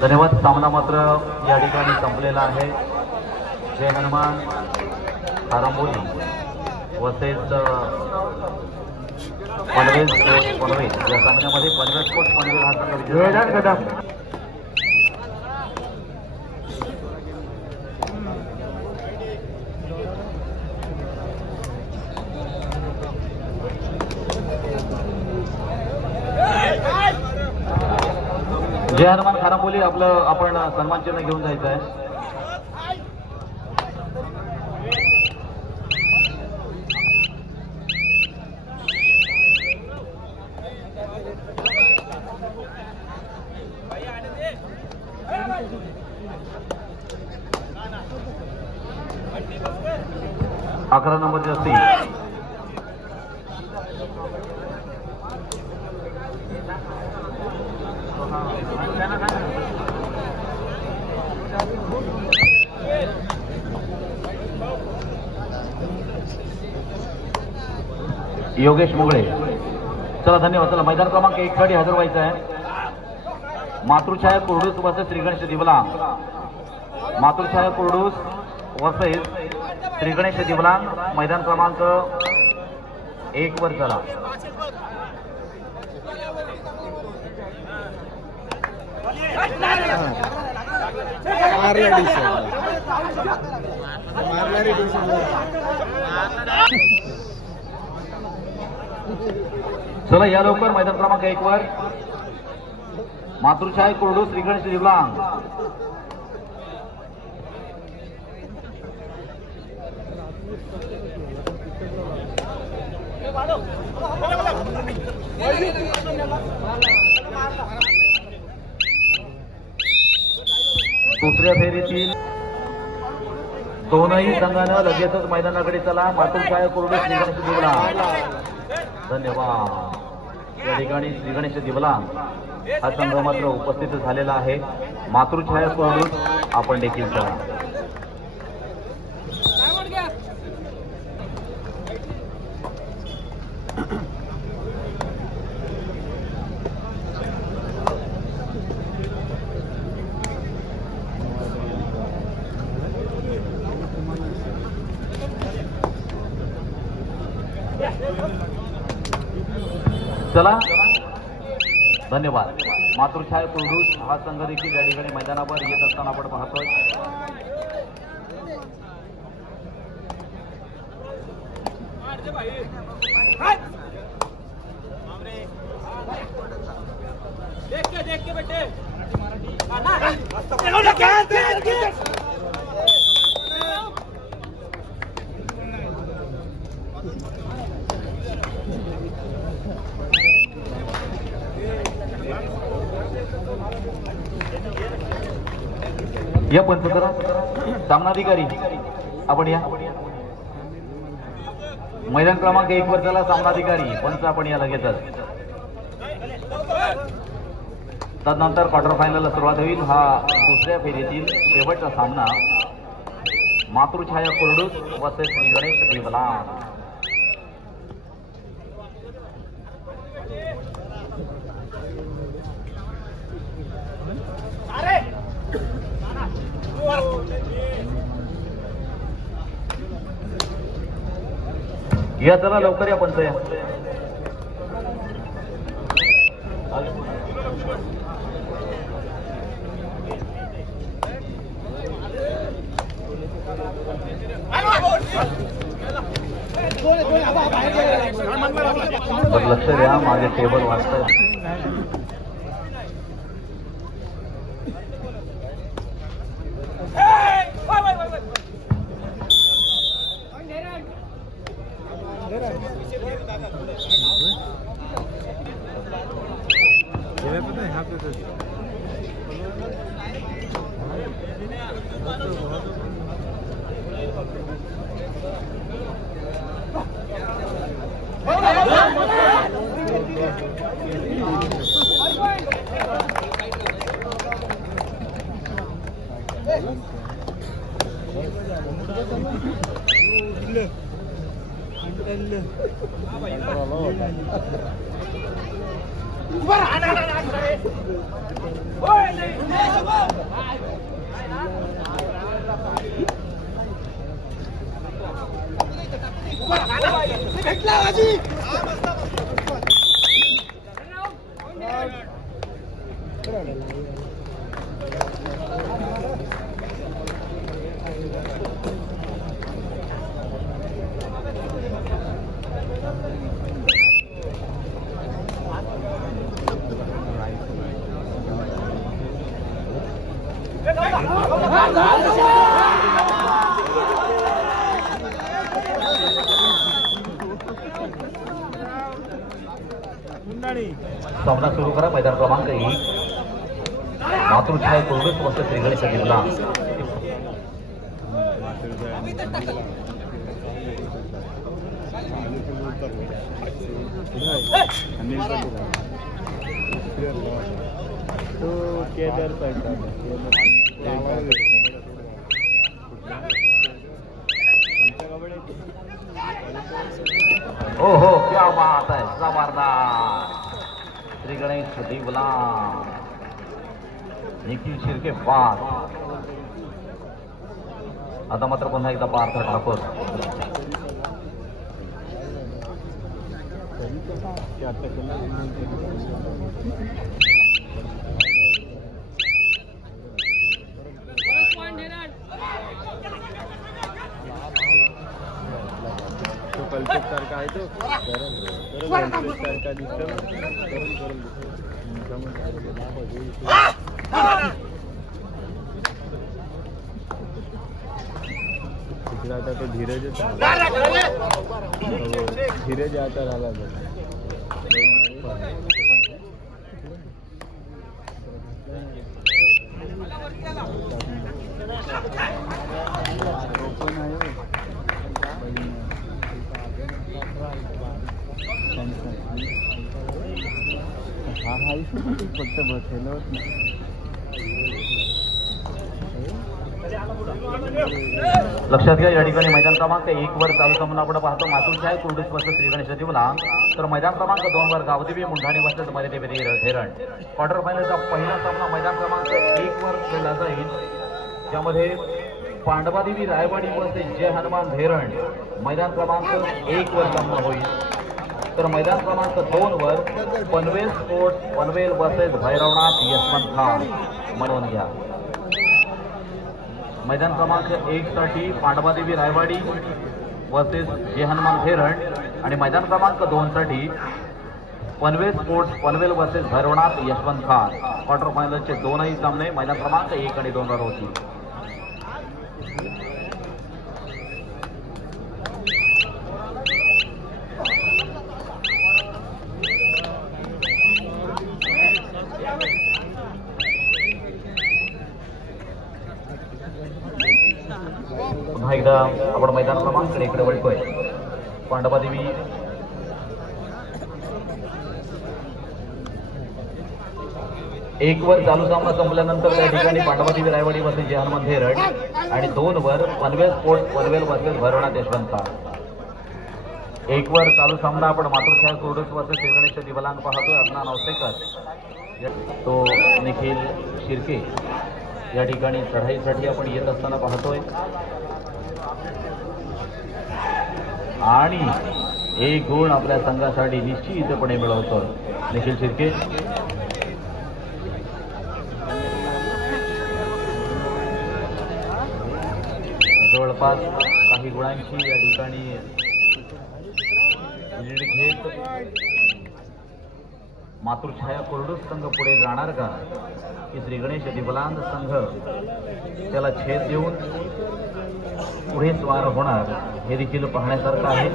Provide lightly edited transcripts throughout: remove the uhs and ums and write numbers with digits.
धन्यवाद. सामना मात्र या ठिकाणी संपलेला आहे. जय हनुमान खारांबोली वसेच पनवेल स्पोर्ट्स पनवेल या सामन्यामध्ये पनवेल स्पोर्ट्स पनवेल हा संघ विजयी झाला. जय हनुमान खानापोली आपलं आपण सन्मान चिन्ह घेऊन जायचं आहे. अकरा नंबर जर्सी योगेश मुगळे. चला धन्यवाद. चला मैदान क्रमांक 1 साठी हजर व्हायचं आहे. मातृछाया कुर्डूस वर्सेस श्रीगणेश दिवलांग. मातृछाया कुर्डूस वर्सेस श्रीगणेश दिवलांग. मैदान क्रमांक 1 वर चला. चला या लवकर मैदान क्रमांक 1 वर. मातृछाया कुर्डूस श्रीगणेश दिवलांग. दुसऱ्या फेरीतील दोनही संघानं लगेचच मैदानाकडे चला. मातृछाया कुर्डूस श्रीगणेश दिवलांग. धन्यवाद. या ठिकाणी श्रीगणेश दिवलांग हा संघ मात्र उपस्थित झालेला आहे. मातृछाया कुर्डूस आपण देखील चला. चला धन्यवाद. मातृछाया कुर्डूस हा संघ देखील या ठिकाणी मैदानावर येत असताना आपण पाहतोय. देख के बेटे या पंच करा. सामनाधिकारी आपण या. मैदान क्रमांक 1 वर चला. सामनाधिकारी पंच आपण या लगेचच. तदनंतर क्वार्टर फायनलला सुरुवात होईल. हा दुसऱ्या फेरीतील शेवटचा सामना मातृछाया कुर्डूस वर्सेस श्रीगणेश दिवलांग. या चला लवकर या पंच या. लक्ष द्या मागे टेबल वाजतंय. सामना सुरू करा. मैदान क्रमांक 1 मातृछाया कोरडूस वर्सेस श्रीगणेश दिवला. ओहो क्या बात है, जबरदस्त. श्री गणेश दिवला निखिल शिर्के बाद. आता मात्र पुन्हा एकदा पार्थ ठाकूर. सारखा आहे तो सारखा दिसतो. तिकडे आता तो धीरज आता राहिला. फक्त बसेलो लक्षात घ्या. या ठिकाणी मैदान क्रमांक 1 वर चालू सामना आपण पाहतो. मातृछाया कोरडूस वर्सेस श्रीगणेश दिवला. तर मैदान क्रमांक 2 वर गावदेवी मुंढाणी वर्सेस मर्यादेवी धेरण. क्वार्टर फायनलचा पहिला सामना मैदान क्रमांक 1 वर खेळला जाईल, ज्यामध्ये पांडवादेवी रायवाडी वर्सेस जय हनुमान धेरण मैदान क्रमांक 1 वर सामना होईल. तर मैदान क्रमांक 2 वर पनवेल स्पोर्ट्स पनवेल वर्सेस भैरवनाथ यशवंत खान म्हणून घ्या. मैदान क्रमांक 1 साठी पांडवादेवी रायवाडी वर्सेस जय हनुमान धेरण आणि मैदान क्रमांक 2 साठी Panvel sports Panvel versus Bhairavnath Yashwant Khan. Quarter फायनलचे दोनही सामने मैदान क्रमांक 1 आणि 2 वर होतील. पुन्हा एकदा आपण मैदान क्रमांक 1 कडे वळतोय. पांडवादेवी एक वर चालू सामना संपल्यानंतर त्या ठिकाणी पांडवादेवी रायवाडी वर्सेस जय हनुमान धेरण आणि 2 वर पनवेल स्पोर्ट्स पनवेल वर्सेस भैरवनाथ यशवंत खान. 1 वर चालू सामना आपण मातृछाया कोरडूस वर्सेस श्रीगणेश दिवलांग पाहतोय. अज्ञान अवसेकर तो निखिल शिर्के या ठिकाणी चढाईसाठी आपण येत असताना पाहतोय. आणि एक गुण आपल्या संघासाठी निश्चितपणे मिळवतो निखिल शिर्के. जवळपास काही गुणांची या ठिकाणी लीड घेत मातृछाया कोरडूस संघ पुढे जाणार का, की श्रीगणेश दिवलांग संघ त्याला छेद देऊन पुढे स्वार होणार, हे देखील पाहण्यासारखं आहे.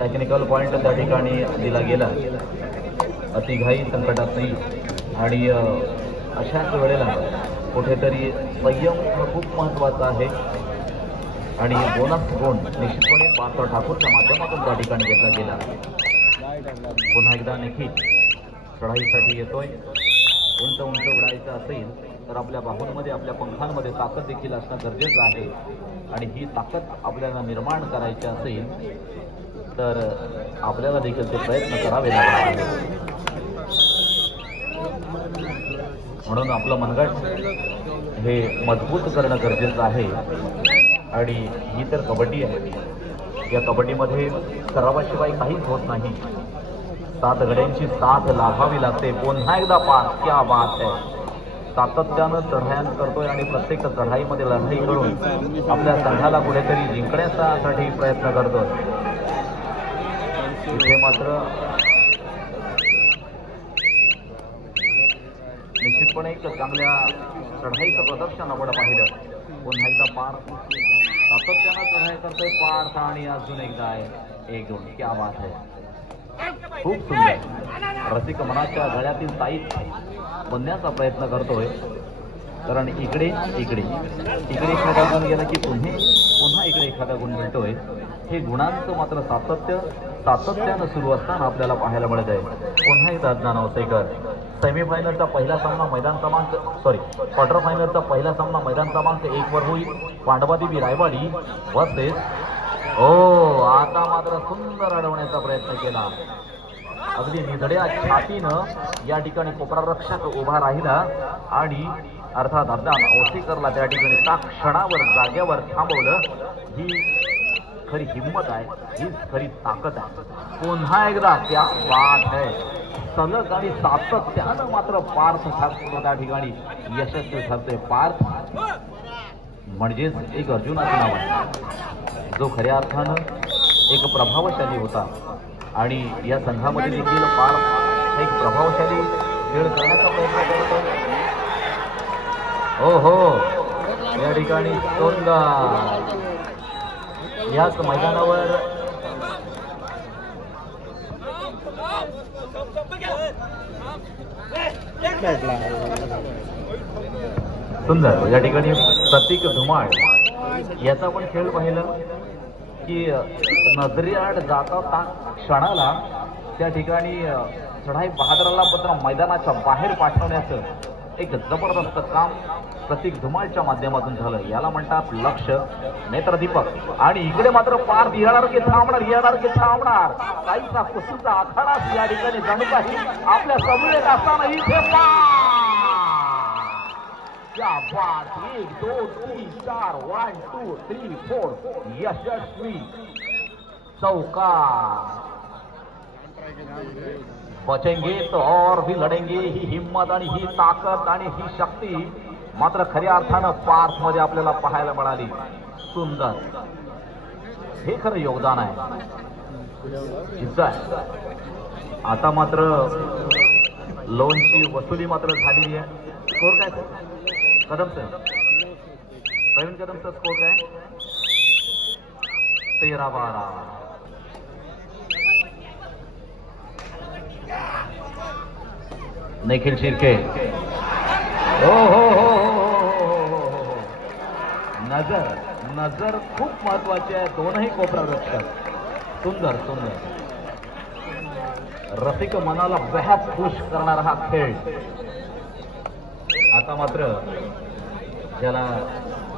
टेक्निकल पॉइंट त्या ठिकाणी दिला गेला. अतिघाई संकटात नाही आणि अशाच वेळेला कुठेतरी संयम हा खूप महत्त्वाचा आहे आणि बोनस गुण निश्चितपणे पार्थ ठाकूरच्या माध्यमातून त्या ठिकाणी घेतला गेला. पुन्हा एकदा निखिल चढाईसाठी येतोय. पर्यंत उंच उडायचं असेल तर आपल्या बाहूंमध्ये आपल्या पंखांमध्ये ताकद देखील असणं गरजेचं आहे आणि ही ताकद आपल्याला निर्माण करायची असेल तर आपल्याला देखील ते प्रयत्न करावे लागणार आहेत. म्हणून आपलं मनगट हे मजबूत करणं गरजेचं आहे. आणि ही तर कबड्डी आहे. या कबड्डीमध्ये सरावाशिवाय काहीच होत नाही. 7 गड्यांची साथ लाभावी लागते. पुन्हा एकदा पास, क्या बात आहे. सातत्यानं चढाया करतोय आणि प्रत्येक चढाईमध्ये लढाई करून आपल्या संघाला कुठेतरी जिंकण्यासाठी प्रयत्न करतोय. इथे मात्र निश्चितपणे एक चांगल्या चढाईचं प्रदर्शन आपण पाहिलं. पुन्हा एकदा पार्थ सातत्यानं चढाई करतोय. पार्थ आणि अजून एकदा आहे 1-2, क्या बात आहे. खूप सुंदर. रसिक मनाच्या गळ्यातील ताईत बनण्याचा प्रयत्न करतोय. कारण इकडे एखादा गुण गेला की पुन्हा इकडे एखादा गुण मिळतोय. हे गुणांचं मात्र सातत्यानं सुरू असताना आपल्याला पाहायला मिळत आहे. पुन्हा एकदा अज्ञान अवसेकर. सेमीफायनलचा पहिला सामना क्वार्टर फायनलचा पहिला सामना मैदान क्रमांक 1 वर होईल. पांडवादेवी रायवाडी वर्सेस आता मात्र सुंदर अडवण्याचा प्रयत्न केला. अगदी निधड्या छातीनं या ठिकाणी कोपरा रक्षक उभा राहिला आणि अर्थात अज्ञान अवसेकरला त्या ठिकाणी त्या क्षणावर जागेवर थांबवलं. ही खरी हिंमत आहे. हीच खरी ताकद आहे. पुन्हा एकदा क्या बात आहे. सलग आणि सातत्यानं मात्र पार्थ त्या ठिकाणी यशस्वी ठरते. पार्थ म्हणजेच एक अर्जुनाचं नाव आहे जो खऱ्या अर्थानं एक प्रभावशाली होता आणि या संघामध्ये देखील पार्थ एक प्रभावशाली खेळ करण्याचा प्रयत्न करतो. या ठिकाणी याच मैदानावर सुंदर या ठिकाणी प्रतीक धुमाळ याचा पण खेळ पाहिलं की नजरेआड जाता क्षणाला त्या ठिकाणी चढाई बहादराला मात्र मैदानाच्या बाहेर पाठवण्याचं एक जबरदस्त काम प्रतीक धुमाळच्या माध्यमातून झालं. याला म्हणतात लक्ष नेत्रदीपक. आणि इकडे मात्र पार्थ येणार की थांबणार काहीचा कुस्तीचा आखाडा या ठिकाणी जणू काही आपल्या समवेत असताना इथे क्या बात. 1 2 3 4 1 2 3 4 यशस्वी चौकार. बचेंगे तो और भी लढेंगे. ही हिंमत आणि ही ताकद आणि ही शक्ती मात्र खऱ्या अर्थानं पार्थ मध्ये आपल्याला पाहायला मिळाली. सुंदर. हे खरं योगदान आहे. आता मात्र लोनची वसुली मात्र झालेली आहे. स्कोर काय कदम सर प्रवीण कदमचा स्कोर काय 13-12. निखिल शिर्के. नजर खूप महत्वाची आहे. दोनही कोपरा रक्षक. सुंदर. रसिक मनाला बेहद खुश करणारा हा खेळ. आता मात्र ज्याला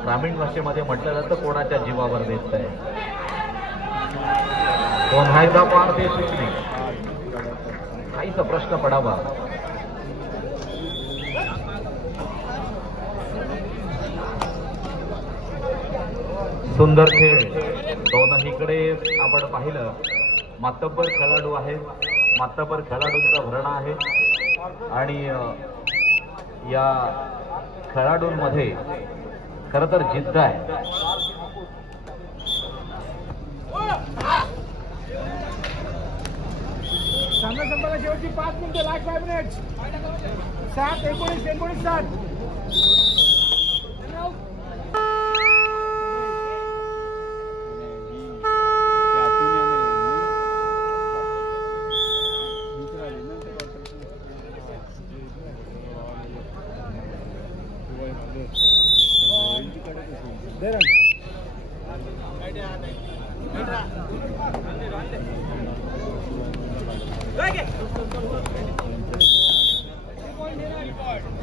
ग्रामीण भाषेमध्ये म्हटलं जातं कोणाच्या जीवावर देत आहे. पुन्हा एकदा पार्थ यशस्वी. काहीचा प्रश्न पडावा. सुंदर खेळ. दोनहीकडे आपण पाहिलं मातब्बर खेळाडू आहेत. मातब्बर खेळाडूंचा भरणा आहे आणि या खेळाडूंमध्ये खरं तर जिद्द आहे. संपला शेवटची 5 मिनिटं. Last 5 minutes. 7 19 7. Okay.